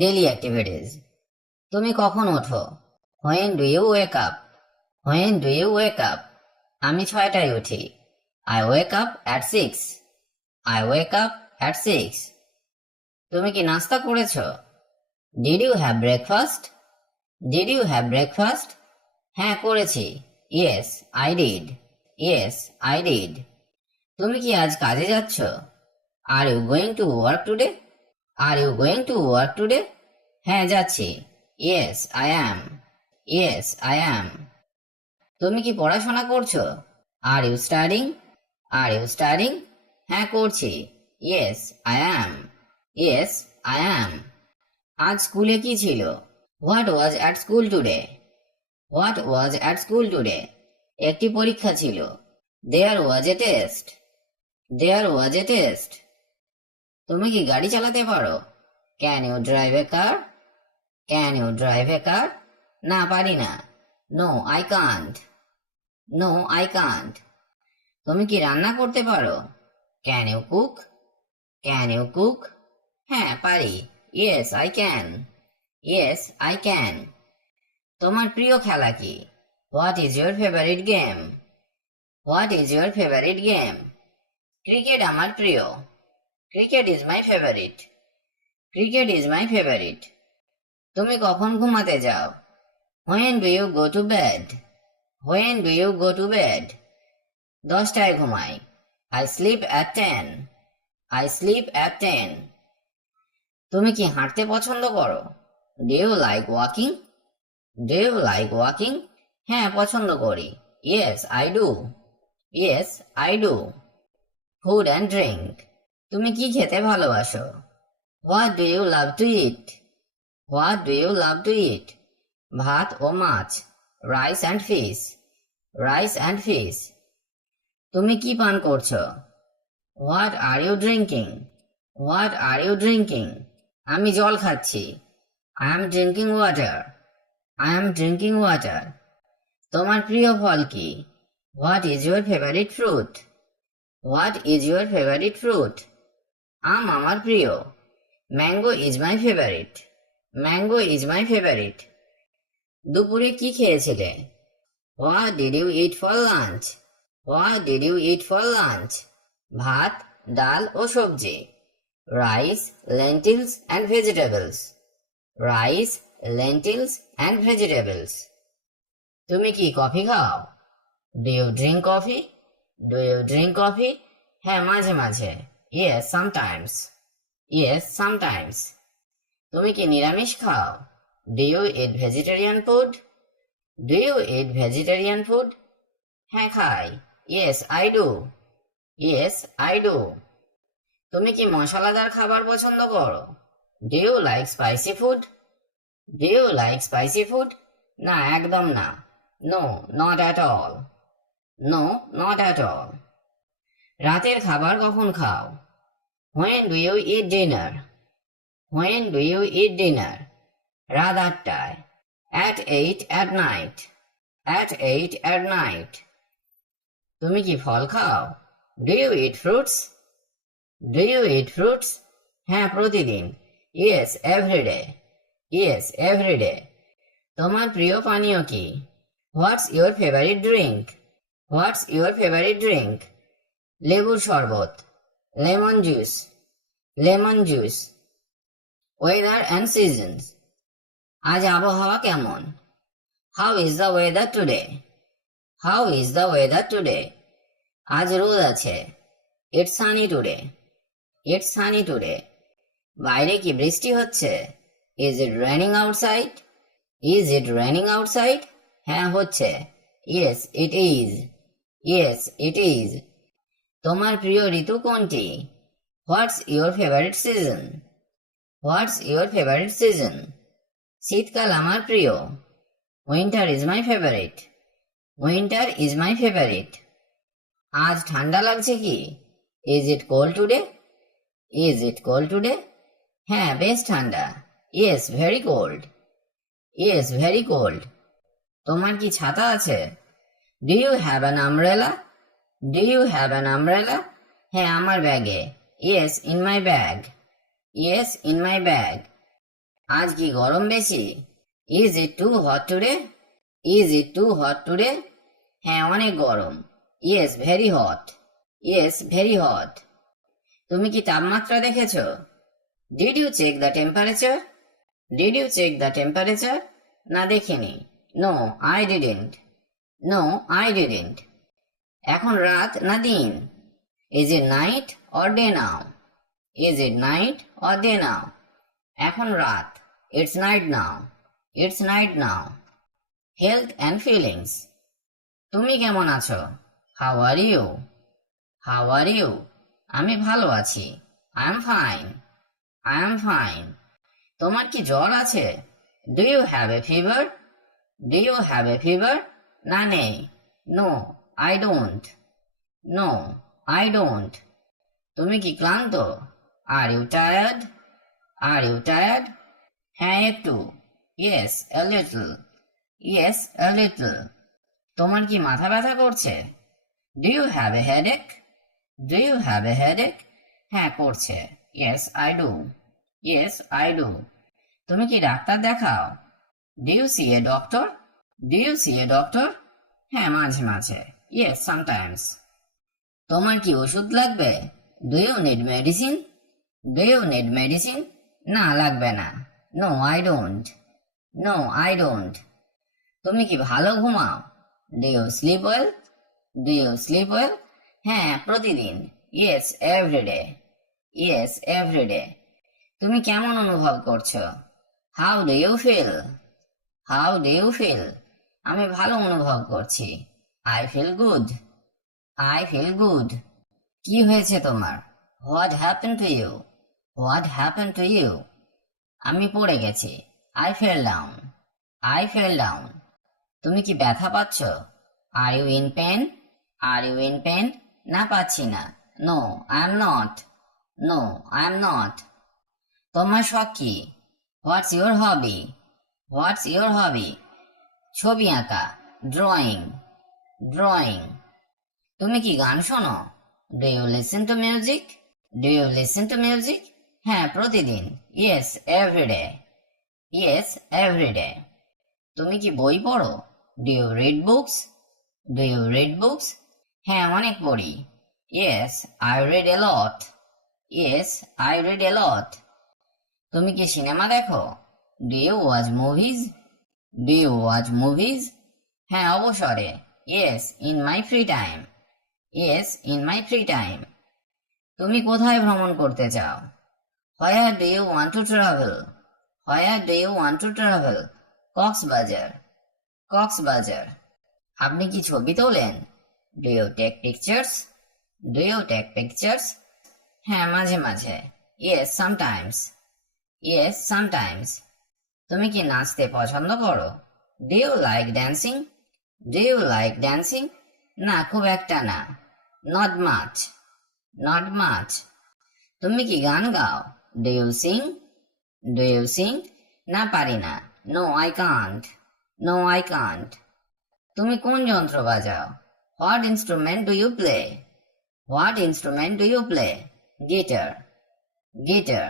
Daily activities. তুমি কখন ওঠো? When do you wake up? When do you wake up? আমি 6টায় উঠি। I wake up at 6। I wake up at 6। তুমি কি নাস্তা করেছো? Did you have breakfast? Did you have breakfast? হ্যাঁ করেছি। Yes I did. Yes I did. তুমি কি আজ কাজে যাচ্ছ? Are you going to work today? Are you going to work today? হ্যাঁ যাচ্ছি। Yes I am. Yes I am. তুমি কি পড়াশোনা করছো? Are you studying? Are you studying? হ্যাঁ করছি। Yes I am. Yes I am. আজ স্কুলে কি ছিল? What was at school today? What was at school today? একটি পরীক্ষা ছিল। There was a test. There was a test. তুমি কি গাড়ি চালাতে পারো? Can you drive a car? Can you drive a car? না পারি না। No I can't. No I can't. তুমি কি রান্না করতে পারো? Can you cook? Can you cook? হ্যাঁ পারি। Yes I can. Yes I can. তোমার প্রিয় খেলা কি? What is your favourite game? What is your favourite game? Cricket আমার প্রিয়। Cricket is my favourite. Cricket is my favourite. তুমি কখন ঘুমাতে যাও? When do you go to bed? When do you go to bed? 10টায় ঘুমাই। I sleep at 10। I sleep at 10। তুমি কি হাঁটতে পছন্দ করো? Do you like walking? Do you like walking? হ্যাঁ পছন্দ করি। Yes I do. Yes I do. Food and drink. তুমি কি খেতে ভালোবাসো? What do you love to eat? What do you love to eat? ভাত ও মাছ। Rice and fish. Rice and fish. তুমি কি পান করছো? What are you drinking? What are you drinking? আমি জল খাচ্ছি। I am drinking water. I am drinking water. তোমার প্রিয় ফল কি? What is your favourite fruit? What is your favourite fruit? আম আমার প্রিয়। Mango is my favourite. Mango is my favourite. দুপুরে কি খেয়েছিলে? What did you eat for lunch? What did you eat for lunch? ভাত, ডাল ও সবজি। Rice, lentils and vegetables. Rice, lentils and vegetables. তুমি কি কফি খাও? Do you drink coffee? Do you drink coffee? হ্যাঁ মাঝে মাঝে। Yes sometimes. Yes sometimes. তুমি কি নিরামিষ খাও? Do you eat vegetarian food? Do you eat vegetarian food? হ্যাঁ খাই। Yes I do. Yes I do. তুমি কি মশলাদার খাবার পছন্দ করো? Do you like spicy food? Do you like spicy food? না একদম না। No not at all. No not at all. রাতের খাবার কখন খাও? When do you eat dinner? When do you eat dinner? রাত 8টায়। At 8 at night. At 8 at night. তুমি কি ফল খাও? Do you eat fruits? Do you eat fruits? হ্যাঁ প্রতিদিন। Yes everyday. Yes everyday. তোমার প্রিয় পানীয় কি? What's your favourite drink? What's your favourite drink? লেবুর শরবত। Lemon juice. Lemon juice. Weather and seasons. আজ আবহাওয়া কেমন? How is the weather today? How is the weather today? আজ রোদ আছে। It's sunny today. It's sunny today. বাইরে কি বৃষ্টি হচ্ছে? Is it raining outside? Is it raining outside? হ্যাঁ হচ্ছে। Yes it is. Yes it is. তোমার প্রিয় ঋতু কোনটি? What's your favourite season? What's your favourite season? শীতকাল আমার প্রিয়। Winter is my favourite. Winter is my favourite. আজ ঠান্ডা লাগছে কি? Is it cold today? Is it cold today? হ্যাঁ বেশ ঠান্ডা। Yes very cold. Yes very cold. তোমার কি ছাতা আছে? Do you have an umbrella? Do you have an umbrella? হ্যাঁ আমার ব্যাগে। Yes in my bag. Yes in my bag. আজ কি গরম বেশি? Is it too hot today? Is it too hot today? হ্যাঁ অনেক গরম। Yes very hot. Yes very hot. তুমি কি তাপমাত্রা দেখেছো? Did you check the temperature? Did you check the temperature? না দেখিনি। No I didn't. No I didn't. এখন রাত না দিন? Is it night or day now? Is it night or day now? এখন রাত। It's night now. It's night now. Health and feelings. তুমি কেমন আছো? How are you? How are you? আমি ভালো আছি। I am fine. I am fine. তোমার কি জ্বর আছে? Do you have a fever? Do you have a fever? না নেই। No I don't. No I don't. তুমি কি ক্লান্ত? Are you tired? Are you tired? হ্যাঁ একটু। Yes a little. Yes a little. তোমার কি মাথা ব্যথা করছে? Do you have a headache? Do you have a headache? হ্যাঁ করছে। Yes I do. Yes I do. তুমি কি ডাক্তার দেখাও? Do you see a doctor? Do you see a doctor? হ্যাঁ মাঝে মাঝে। Yes sometimes. তোমার কি ওষুধ লাগবে? Do you need medicine? Do you need medicine? না লাগবে না। No I don't. No I don't. তুমি কি ভালো ঘুমাও? Do you sleep well? Do you sleep well? হ্যাঁ প্রতিদিন। Yes everyday. Yes everyday. তুমি কেমন অনুভব করছো? How do you feel? How do you feel? আমি ভালো অনুভব করছি। I feel good. I feel good. কি হয়েছে তোমার? What happen to you? What happen to you? আমি পড়ে গেছি। I fell down. I fell down. তুমি কি ব্যথা পাচ্ছ? Are you in pain? Are you in pen? না পাচ্ছি না। No I am not. No I am not. তোমার শখ কি? What's your hobby? What's your hobby? ছবি আঁকা। ড্রয়িং। ড্রয়িং। তুমি কি গান শোনো? Do you listen to music? Do you listen to music? হ্যাঁ প্রতিদিন। Yes everyday. Yes everyday. তুমি কি বই পড়ো? Do you read books? Do you read books? হ্যাঁ অনেক পড়ি। Yes I read a lot. Yes I read a lot. তুমি কি সিনেমা দেখো? Do you watch movies? Do you watch movies? হ্যাঁ অবসরে। Yes in my free time. Yes in my free time. তুমি কোথায় ভ্রমণ করতে চাও? Where do you want to travel? Where do you want to travel? Cox's Bazar. Cox's Bazar. আপনি কি ছবি তোলেন? Do you take pictures? Do you take pictures? হ্যাঁ মাঝে মাঝে। Yes sometimes. Yes sometimes. তুমি কি নাচতে পছন্দ করো? Do you like dancing? Do you like dancing? না খুব একটা না। Not much. Not much. তুমি কি গান গাও? Do you sing? Do you sing? না পারি না। No I can't. No I can't. তুমি কোন যন্ত্র বাজাও? What instrument do you play? What instrument do you play? Guitar. Guitar.